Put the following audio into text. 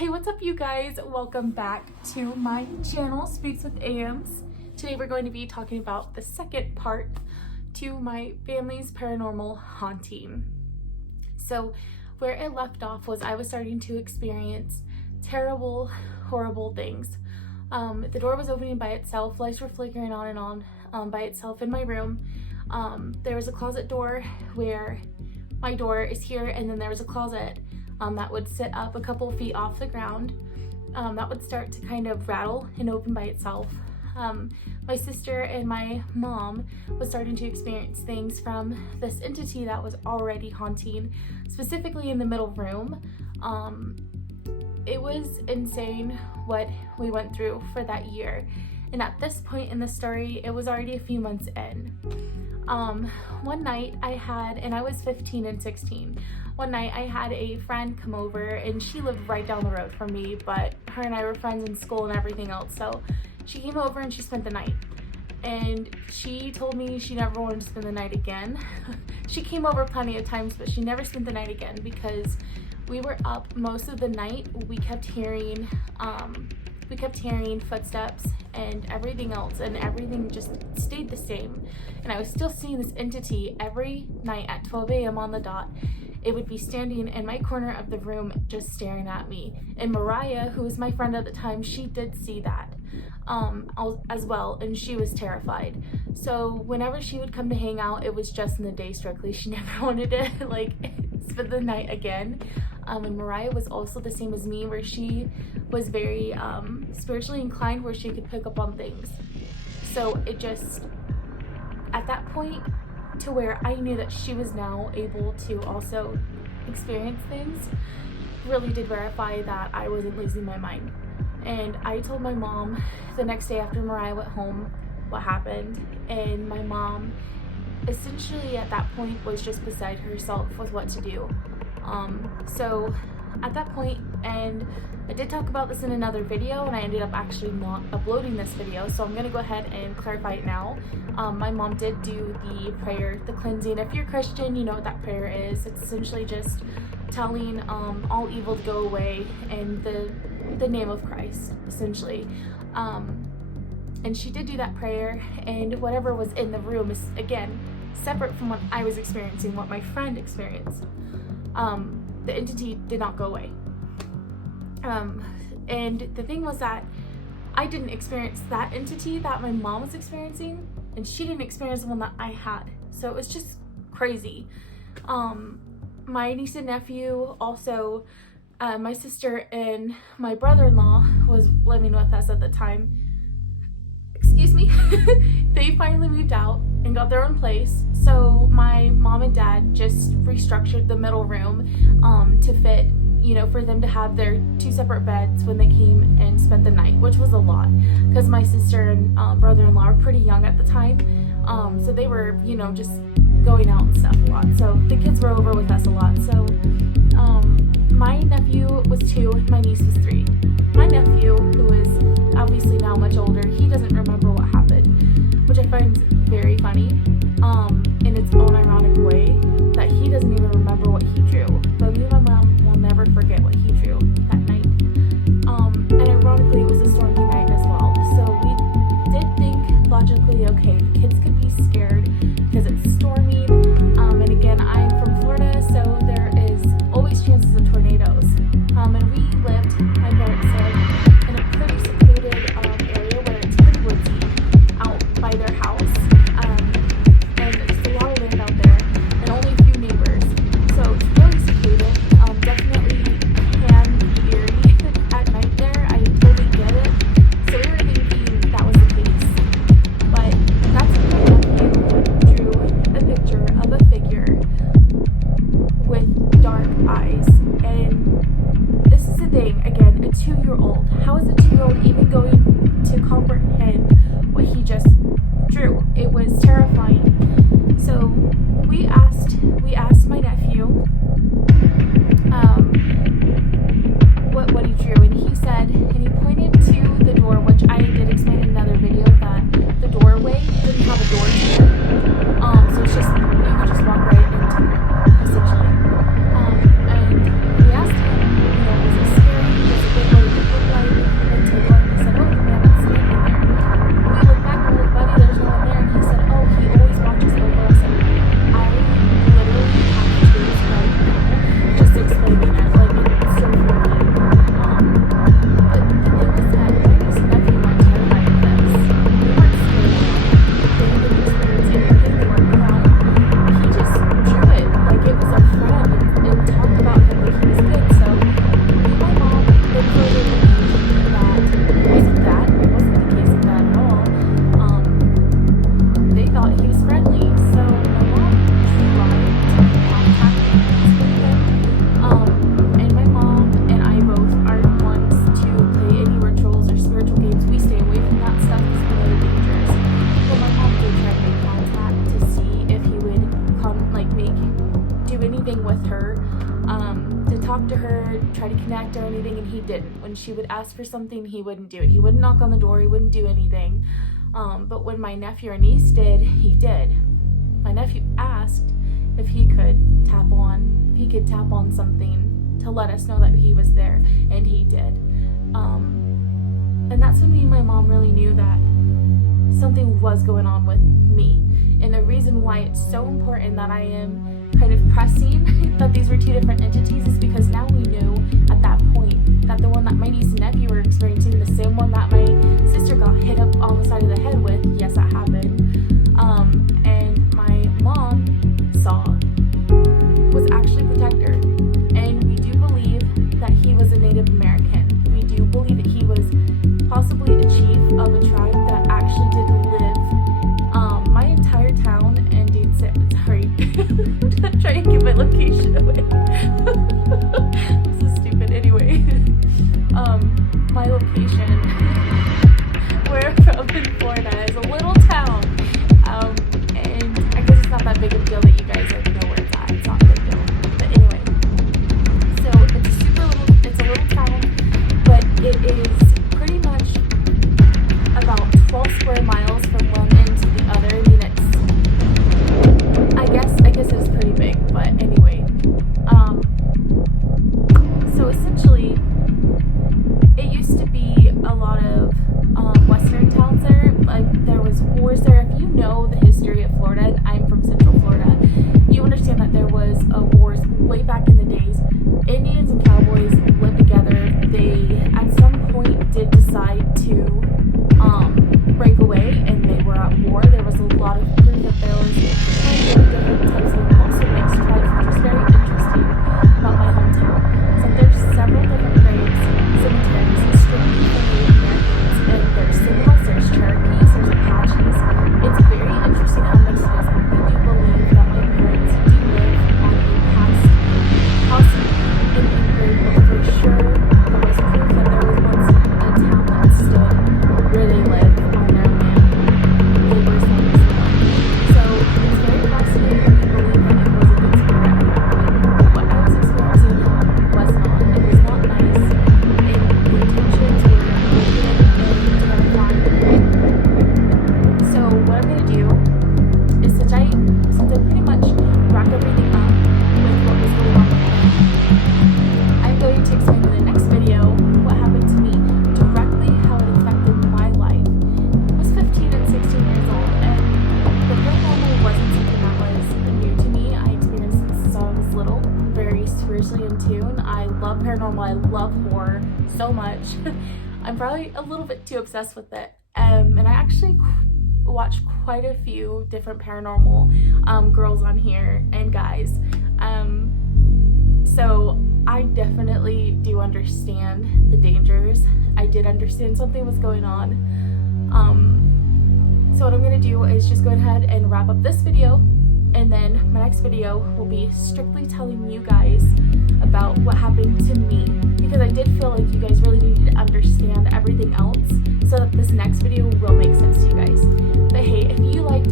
Hey, what's up you guys? Welcome back to my channel, Speaks with AMs. Today we're going to be talking about the second part to my family's paranormal haunting. So where it left off was I was starting to experience terrible, horrible things. The door was opening by itself, lights were flickering on and on by itself in my room. There was a closet door where my door is here, and then there was a closet that would sit up a couple feet off the ground. That would start to kind of rattle and open by itself. My sister and my mom was starting to experience things from this entity that was already haunting, specifically in the middle room. It was insane what we went through for that year. And at this point in the story, it was already a few months in. One night I was 15 and 16. One night I had a friend come over, and she lived right down the road from me, but her and I were friends in school and everything else. So she came over and she spent the night. And she told me she never wanted to spend the night again. She came over plenty of times, but she never spent the night again because we were up most of the night. We kept hearing footsteps and everything else, and everything just stayed the same. And I was still seeing this entity every night at 12 a.m. on the dot. It would be standing in my corner of the room just staring at me. And Mariah, who was my friend at the time, she did see that as well, and she was terrified. So whenever she would come to hang out, it was just in the day strictly. She never wanted to spend the night again. And Mariah was also the same as me, where she was very spiritually inclined, where she could pick up on things. So it just, at that point, to where I knew that she was now able to also experience things, really did verify that I wasn't losing my mind. And I told my mom the next day after Mariah went home what happened, and my mom essentially at that point was just beside herself with what to do. So at that point, and I did talk about this in another video, and I ended up actually not uploading this video, so I'm gonna go ahead and clarify it now. My mom did do the prayer, the cleansing. If you're Christian, you know what that prayer is. It's essentially just telling all evil to go away in the name of Christ, essentially. And she did do that prayer, and whatever was in the room is, again, separate from what I was experiencing, what my friend experienced. The entity did not go away. And the thing was that I didn't experience that entity that my mom was experiencing, and she didn't experience the one that I had. So it was just crazy. My niece and nephew, also my sister and my brother-in-law was living with us at the time. Excuse me. They finally moved out and got their own place. So my mom and dad just restructured the middle room to fit, for them to have their two separate beds when they came and spent the night, which was a lot because my sister and brother-in-law were pretty young at the time. So they were, just going out and stuff a lot. So the kids were over with us a lot. So my nephew was 2, my niece was 3. My nephew, who is obviously now much older, he doesn't remember what happened, which I find very funny, in its own ironic way, that he doesn't even remember what he drew. But me and my mom will never forget what he drew that night. And ironically, it was a stormy night as well. So we did think logically, okay, the kids could be scared because it's storming. And again, I'm from Florida, so there is always chances of tornadoes. And we lived, my parents said, in a pretty secluded area where it's pretty woodsy out by their house. And there's a lot of land out there and only a few neighbors. So it's really secluded. Definitely can be eerie at night there. I totally get it. So we were thinking that was the case. But that's when my nephew drew a picture of a figure with dark eyes. And this is the thing, again, a 2-year-old. How is a 2-year-old even going to comprehend what he just drew? It was terrifying. So we asked my nephew what he drew, and he said, and he pointed to the door, which I did explain in another video, that the doorway didn't have a door to it. So it's just, you could just walk right into it, essentially. And we asked him, was it scary? Was it or anything, and he didn't. When she would ask for something, he wouldn't do it. He wouldn't knock on the door, he wouldn't do anything. But when my nephew or niece did, he did. My nephew asked if he could tap on something to let us know that he was there, and he did. And that's when me and my mom really knew that something was going on with me. And the reason why it's so important that I am kind of pressing that these were two different entities is because now we knew at that point that the one that my niece and nephew were experiencing, the same one that my sister got hit up on the side of the head with, yes, that happened, and my mom saw, was actually Protector. And we do believe that he was a Native American. We do believe that he was possibly a chief of a tribe that actually did live my entire town. And dude said, sorry, I'm trying to give my location away. This is stupid. Anyway, my location, where I'm from in Florida, is a little town, and I guess it's not that big of a deal that you guys like know where it's at. It's not a big deal, but anyway, so it's a little town, but it is pretty much about 12 square miles from one end to the other. I mean, I guess it's pretty big, but anyway, so essentially, it used to be a lot of western towns there. Like, there was wars there. If you know the history of Florida, and I'm from Central Florida, you understand that there was wars way back in the days. Indians and cowboys lived together. They at some point did decide to break away, and they were at war. There was a lot of proof that there was different types of also mixed tribes, which is very interesting about my hometown. So there's several different graves, cemeteries, strictly for Native Americans, and there's Seminoles, there's Cherokees, there's Apaches. It's very interesting how mixed it is, but we do believe that my parents do live on a past possibly Indian grave, but for sure there was proof that there was once a town that stood where they lived on their land. They were so it's very fascinating. We believe that it was a good spirit at that point. What I was experiencing was not. It was not nice. The intentions were wicked and terrifying. So what I'm going to do is, since I pretty much wrapped everything up with what was going on with me, I'm going to explain in the next video what happened to me, directly how it affected my life. I was 15 and 16 years old, and the paranormal wasn't something that was new to me. I experienced it since I was little, very spiritually in tune. I love paranormal, I love horror so much. I'm probably a little bit too obsessed with it. And I actually watched quite a few different paranormal girls on here and guys. So I definitely do understand the dangers. I did understand something was going on. So what I'm going to do is just go ahead and wrap up this video, and then my next video will be strictly telling you guys about what happened to me, because I did feel like you guys really needed to understand everything else so that this next video will make sense to you guys. But hey, if you liked